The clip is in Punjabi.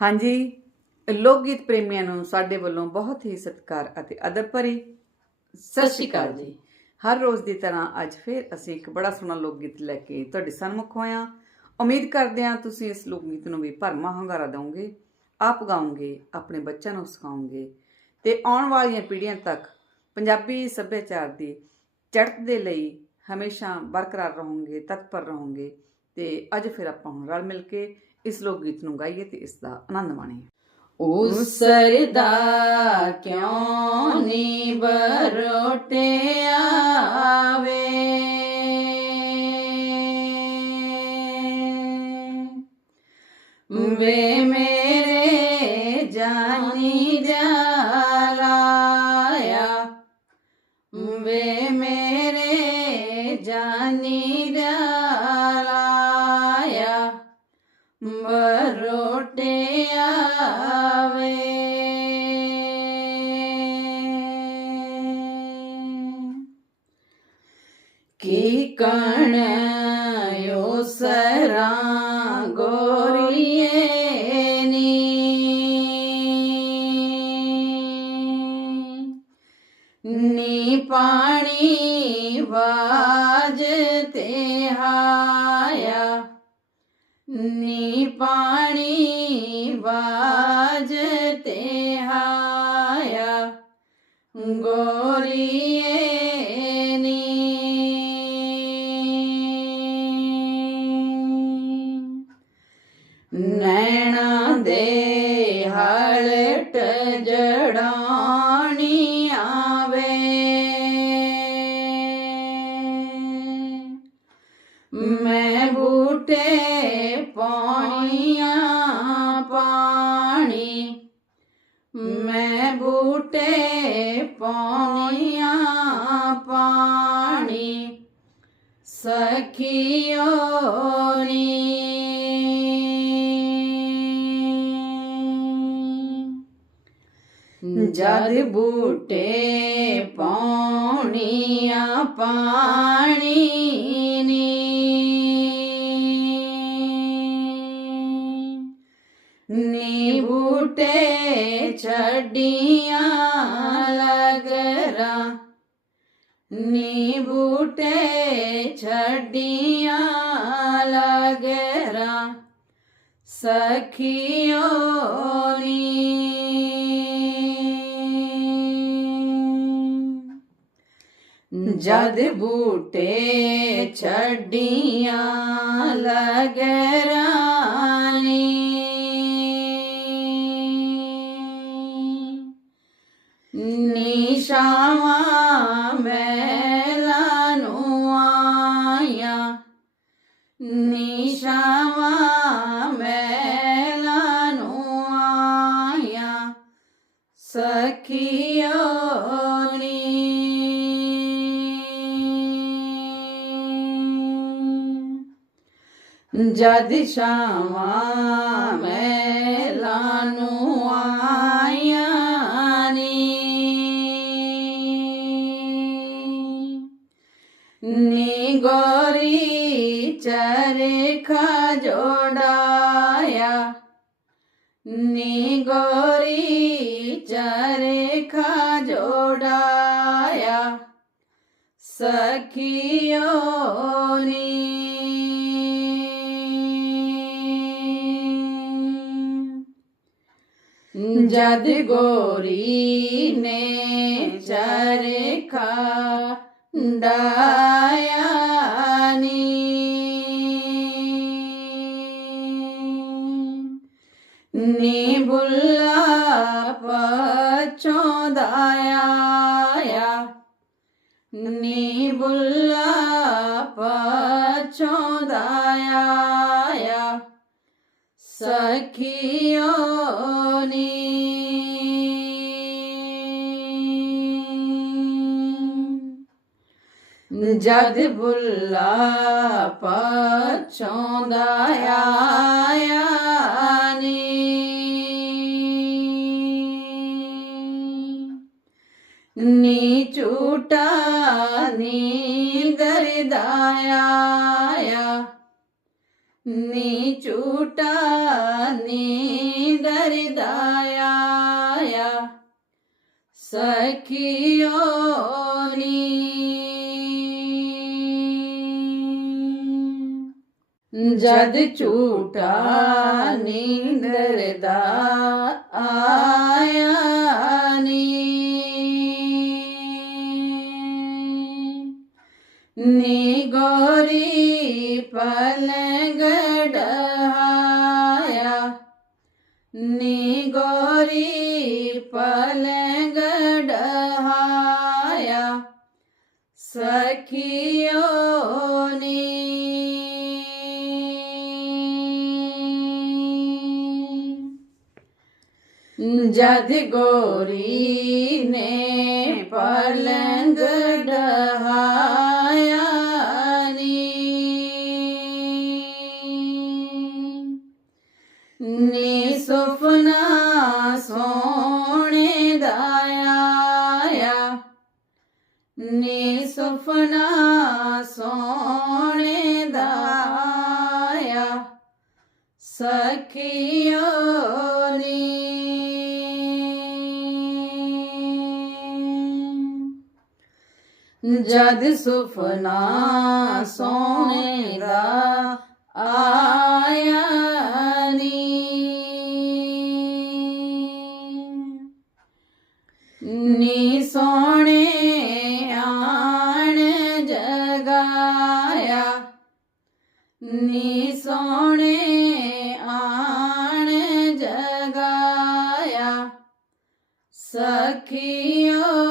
ਹਾਂਜੀ ਲੋਕ ਗੀਤ ਪ੍ਰੇਮੀਆਂ ਨੂੰ ਸਾਡੇ ਵੱਲੋਂ ਬਹੁਤ ਹੀ ਸਤਿਕਾਰ ਅਤੇ ਅਦਬ ਭਰੀ ਸਤਿ ਸ਼੍ਰੀ ਅਕਾਲ ਜੀ। ਹਰ ਰੋਜ਼ ਦੀ ਤਰ੍ਹਾਂ ਅੱਜ ਫਿਰ ਅਸੀਂ ਇੱਕ ਬੜਾ ਸੋਹਣਾ ਲੋਕ ਗੀਤ ਲੈ ਕੇ ਤੁਹਾਡੇ ਸਾਹਮਣੇ ਹੋਇਆ। ਉਮੀਦ ਕਰਦੇ ਹਾਂ ਤੁਸੀਂ ਇਸ ਲੋਕ ਗੀਤ ਨੂੰ ਵੀ ਭਰਮਾ ਹੰਗਾਰਾ ਦਿਓਗੇ, ਆਪ ਗਾਓਗੇ, ਆਪਣੇ ਬੱਚਿਆਂ ਨੂੰ ਸਿਖਾਓਗੇ ਤੇ ਆਉਣ ਵਾਲੀਆਂ ਪੀੜ੍ਹੀਆਂ ਤੱਕ ਪੰਜਾਬੀ ਸੱਭਿਆਚਾਰ ਦੀ ਚੜ੍ਹਤ ਦੇ ਲਈ ਹਮੇਸ਼ਾ ਬਰਕਰਾਰ ਰਹੋਗੇ, ਤਤਪਰ ਰਹੋਗੇ ਤੇ ਅੱਜ ਫਿਰ ਆਪਾਂ ਹੁਣ ਰਲ ਮਿਲ ਕੇ ਇਸ ਲੋਕ ਗੀਤ ਨੂੰ ਗਾਈਏ ਤੇ ਇਸ ਦਾ ਆਨੰਦ ਮਾਣੀਏ ਉਸਰਦਾ ਕਿਉਂ ਨੀ ਬਰੋਟੇ ਆਵੇ ਵੇ ਮੇਰੇ ਜਾਨੀ ਜਾਲਾਇਆ ਵੇ ਮੇਰੇ ਜਾਨੀ ਜਾਲਾਇਆ ਕੀ ਕਣ ਯੋ ਸਰਾਂ ਗੋਰੀਏ ਨੀ? ਨੀ ਪਾਣੀ ਵਾਜ ਤੇ ਹਾਇਆ। ਨੀ ਪਾਣੀ ਵਾਜ ਤੇ ਹਾਇਆ। ਗੋਰੀਏ ਨੈਣਾ ਦੇ ਹਲਟ ਜੜਾਣੀ ਆਵੇ। ਮੈਂ ਬੂਟੇ ਪਾਣੀਆਂ ਪਾਣੀ। ਮੈਂ ਬੂਟੇ ਪਾਣੀਆਂ ਪਾਣੀ। ਸਖੀਓ ਨੀ ਜਦ ਬੂਟੇ ਪਾਣੀਆਂ ਪਾਣੀ ਨੀ। ਨੀ ਬੂਟੇ ਛੱਡੀਆਂ ਲਗਰਾ ਨੀ ਬੂਟੇ ਛੱਡੀਆਂ ਲਗਰਾ ਸਖੀਓ ਨੀ ਜਦ ਬੂਟੇ ਛੱਡੀਆਂ ਲਗਰਾਨੀ ਨਿਸ਼ਾਵਾਂ ਮੈਲਾਂ ਨੂੰ ਆਇਆ। ਨਿਸ਼ਾਵਾਂ ਮੈਲਾਂ ਨੂੰ ਆਇਆ। ਸਖੀਓ ਜਦ ਸ਼ਾਮਾਂ ਮੈਲਾਂ ਨੂੰ ਆਈਆਂ ਨੀ ਨੀ ਗੋਰੀ ਚਰਖਾ ਜੋੜਾਇਆ। ਨੀ ਗੋਰੀ ਚਰਖਾ ਜੋੜਾਇਆ। ਸਖੀਓ ਜਦ ਗੋਰੀ ਨੇ ਚਰਖਾ ਡਾਇਆ ਨੀ। ਨੀ ਬੁੱਲਾ ਪਛੋਂਦਾ ਆਇਆ ਨੀ ਬੁੱਲਾ ਪਛੋਂਦਾ ਆਇਆ ਸਖੀਓ ਜਦ ਬੁੱਲਾ ਪਛੋਂਦਾ ਆਇਆ ਨੀ ਨੀ ਝੂਟਾ ਨੀ ਦਰਦਾਇਆ ਨੀ ਝੂਟਾ ਨੀ ਦਾਇਆ ਸਖਿਓ ਜਦ ਝੂਟਾ ਨੀਂਦਰ ਦਾ ਆਇਆ ਨੀ। ਨੀ ਗੋਰੀ ਪਲੰਗ ਡਹਾਇਆ ਨੀ ਗੋਰੀ ਪਲੰਗ ਡਹਾਇਆ ਸਖਿਓ ਨੀ ਜਦ ਗੋਰੀ ਨੇ ਪਲੰਗ ਡਹਾਇਆ ਨੀ। ਨੀ ਸੁਪਨਾ ਸੋਹਣੇ ਦਾ ਆਇਆ। ਨੀ ਸੁਪਨਾ ਜਦ ਸੁਫਨਾ ਸੋਹਣੇ ਦਾ ਆਇਆ ਨੀ। ਨੀ ਸੋਹਣੇ ਆਣ ਜਗਾਇਆ। ਨੀ ਸੋਹਣੇ ਆਣ ਜਗਾਇਆ। ਸਖੀਓ